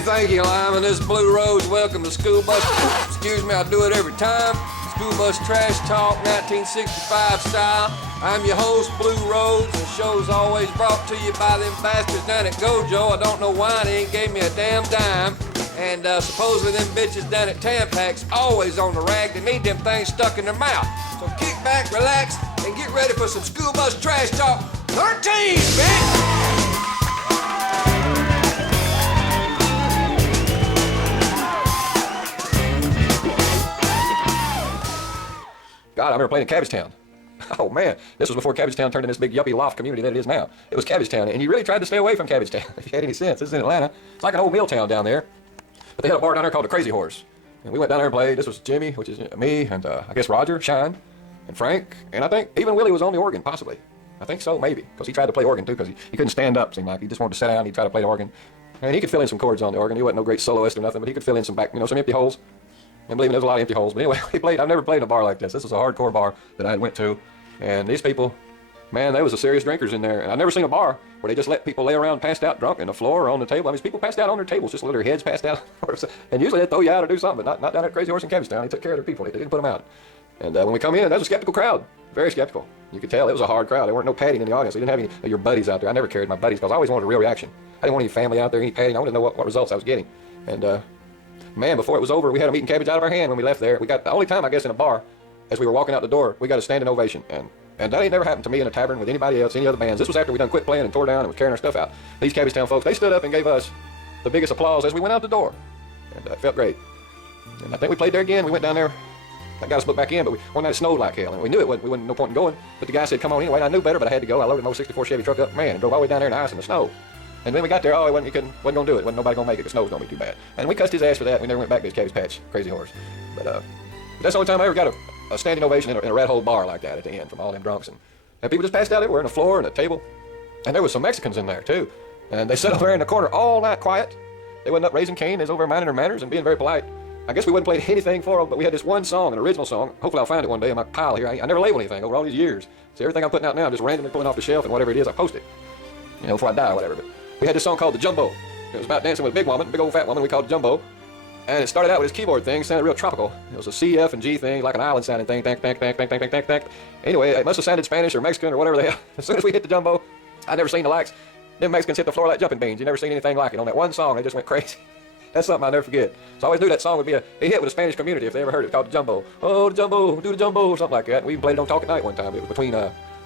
Thank you, Lyman. This is Blue Rose. Welcome to School Bus. Excuse me, I do it every time. School Bus Trash Talk, 1965 style. I'm your host, Blue Rose. The show's always brought to you by them bastards down at Gojo. I don't know why they ain't gave me a damn dime. And supposedly them bitches down at Tampax always on the rag. They need them things stuck in their mouth. So kick back, relax, and get ready for some School Bus Trash Talk 13, bitch! God, I remember playing in Cabbagetown. Oh man, this was before Cabbagetown turned into this big yuppie loft community that it is now. It was Cabbagetown, and you really tried to stay away from Cabbagetown if you had any sense. This is in Atlanta. It's like an old mill town down there. But they had a bar down there called the Crazy Horse. And we went down there and played. This was Jimmy, which is me, and I guess Roger, Shine, and Frank, and I think even Willie was on the organ, possibly. I think so, maybe, because he tried to play organ too, because he couldn't stand up, seemed like. He just wanted to sit down, he'd try to play the organ. And he could fill in some chords on the organ. He wasn't no great soloist or nothing, but he could fill in some some empty holes. And believe me, there's a lot of empty holes. But anyway, we played. I've never played in a bar like this. This was a hardcore bar that I went to. And these people, man, they was the serious drinkers in there. And I've never seen a bar where they just let people lay around passed out drunk on the floor or on the table. I mean, people passed out on their tables, just let their heads passed out. And usually they'd throw you out or do something, but not down at Crazy Horse in Cabbagetown. They took care of their people. They didn't put them out. And when we come in, that was a skeptical crowd. Very skeptical. You could tell it was a hard crowd. There weren't no padding in the audience. They didn't have any of your buddies out there. I never carried my buddies because I always wanted a real reaction. I didn't want any family out there, any padding. I wanted to know what results I was getting. And man, before it was over, we had them eating cabbage out of our hand when we left there. We got the only time, I guess, in a bar, as we were walking out the door, we got a standing ovation. And that ain't never happened to me in a tavern with anybody else, any other bands. This was after we done quit playing and tore down and was carrying our stuff out. These Cabbagetown folks, they stood up and gave us the biggest applause as we went out the door. And it felt great. And I think we played there again. We went down there. That got us booked back in, but one night it snowed like hell. And we knew it wasn't no point in going. But the guy said, come on anyway. And I knew better, but I had to go. I loaded an old 64 Chevy truck up, man, and drove all the way down there in the ice and the snow. And then we got there, it wasn't going to do it. Wasn't nobody going to make it. The snow was going to be too bad. And we cussed his ass for that. We never went back to his Cabbage Patch, Crazy Horse. But that's the only time I ever got a standing ovation in a rat hole bar like that at the end from all them drunks. And people just passed out everywhere, on the floor and the table. And there was some Mexicans in there, too. And they sat over there in the corner all night quiet. They wasn't up raising Cain. They was over there minding their manners and being very polite. I guess we wouldn't play anything for them, but we had this one song, an original song. Hopefully I'll find it one day in my pile here. I never label anything over all these years. So everything I'm putting out now, I'm just randomly pulling off the shelf, and whatever it is, I post it. Before I die or whatever. But we had this song called The Jumbo. It was about dancing with a big woman, big old fat woman we called Jumbo. And it started out with this keyboard thing, sounded real tropical. It was a C, F, and G thing, like an island sounding thing. Anyway, it must have sounded Spanish or Mexican or whatever the hell. As soon as we hit the Jumbo, I'd never seen the likes. Them Mexicans hit the floor like jumping beans. You never seen anything like it. On that one song, they just went crazy. That's something I'll never forget. So I always knew that song would be a hit with the Spanish community if they ever heard it. It's called The Jumbo. Oh, the Jumbo, do the Jumbo, or something like that. We even played it on Talk at Night one time. It was between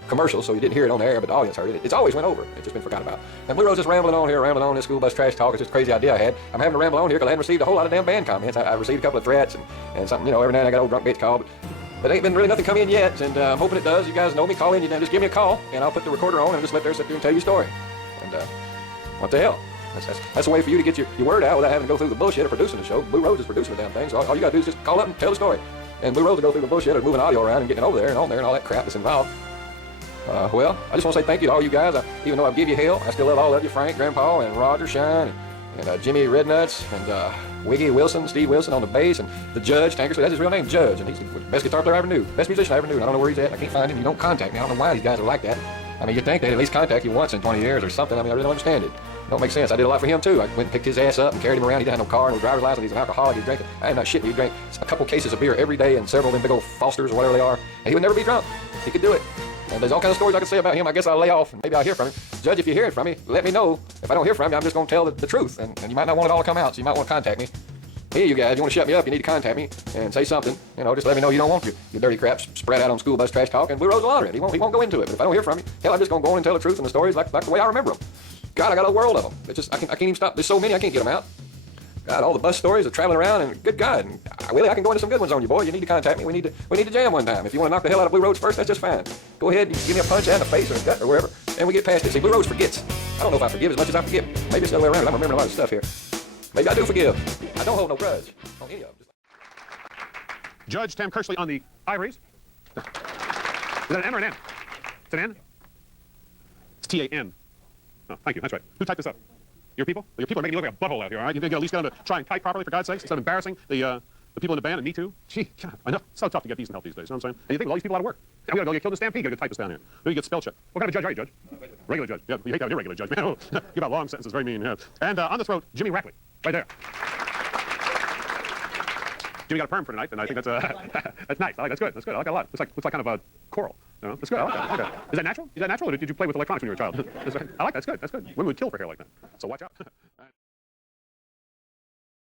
commercials, so you didn't hear it on the air, but the audience heard it. It's always went over. It's just been forgotten about. And Blue Rose just rambling on this School Bus Trash Talk. It's just a crazy idea I had. I'm having to ramble on here because I hadn't received a whole lot of damn band comments. I received a couple of threats and something, every now and then I got an old drunk bitch call, but ain't been really nothing come in yet, and I'm hoping it does. You guys know me. Call in, just give me a call, and I'll put the recorder on and just sit there and tell you a story. And what the hell? That's a way for you to get your word out without having to go through the bullshit of producing the show. Blue Rose is producing the damn thing, so all you gotta do is just call up and tell the story. And Blue Rose will go through the bullshit of moving audio around and getting it over there and on there and all that crap that's involved. Well, I just want to say thank you to all you guys. Even though I give you hell, I still love all of you, Frank, Grandpa, and Roger, Shine, and Jimmy Rednuts, and Wiggy Wilson, Steve Wilson on the bass, and the Judge, Tankersley. That's his real name, Judge, and he's the best guitar player I ever knew, best musician I ever knew. And I don't know where he's at. I can't find him. You don't contact me. I don't know why these guys are like that. I mean, you'd think they'd at least contact you once in 20 years or something. I mean, I really don't understand it. It don't make sense. I did a lot for him, too. I went and picked his ass up and carried him around. He didn't have no car, no driver's license. He's an alcoholic. He's drinking. I am not shitting. He drank a couple cases of beer every day and several of them big old Fosters or whatever they are. And he would never be drunk. He could do it. And there's all kinds of stories I could say about him. I guess I'll lay off and maybe I'll hear from him. Judge, if you hear it from me, let me know. If I don't hear from you, I'm just going to tell the truth. And you might not want it all to come out, so you might want to contact me. Hey, you guys, you want to shut me up, you need to contact me and say something. Just let me know you don't want your dirty crap spread out on School Bus Trash Talk, and Blue Rose will honor it. He won't go into it. But if I don't hear from you, hell, I'm just going to go on and tell the truth and the stories like the way I remember them. God, I got a world of them. It's just, I can't even stop. There's so many, I can't get them out. God, all the bus stories of traveling around, and good God, and Willie, I can go into some good ones on you, boy. You need to contact me. We need to jam one time. If you want to knock the hell out of Blue Rose first, that's just fine. Go ahead, and give me a punch out in the face or a gut or wherever, and we get past it. See, Blue Rose forgets. I don't know if I forgive as much as I forget. Maybe it's the other way around. I'm remembering a lot of stuff here. Maybe I do forgive. I don't hold no grudge on any of them. Judge Tankersley on the ivories. Is that an M or an N? It's an N? It's T-A-N. Oh, thank you. That's right. Who typed this up? Your people? Your people are making me look like a butthole out here, all right? You think at least get on to try and type properly, for God's sakes, instead of embarrassing the people in the band and me too? Gee, God, I know. It's so tough to get decent help these days, you know what I'm saying? And you think all these people out of work. And we gotta go get killed in a stampede, gotta get typists down here. Maybe get spell check. What kind of judge are you, Judge? Regular judge. Yeah, you hate that with your regular judge, man. Oh, give out long sentences, very mean, yeah. And on the throat, Jimmy Rackley. Right there. Jimmy got a perm for tonight, and I think that's that's nice. I like that's good. That's good. I like that a lot. Looks like kind of a coral. You know? That's good. I like that. I like that. Is that natural? Is that natural, or did you play with electronics when you were a child? I like that. That's good. That's good. Women would kill for hair like that. So watch out.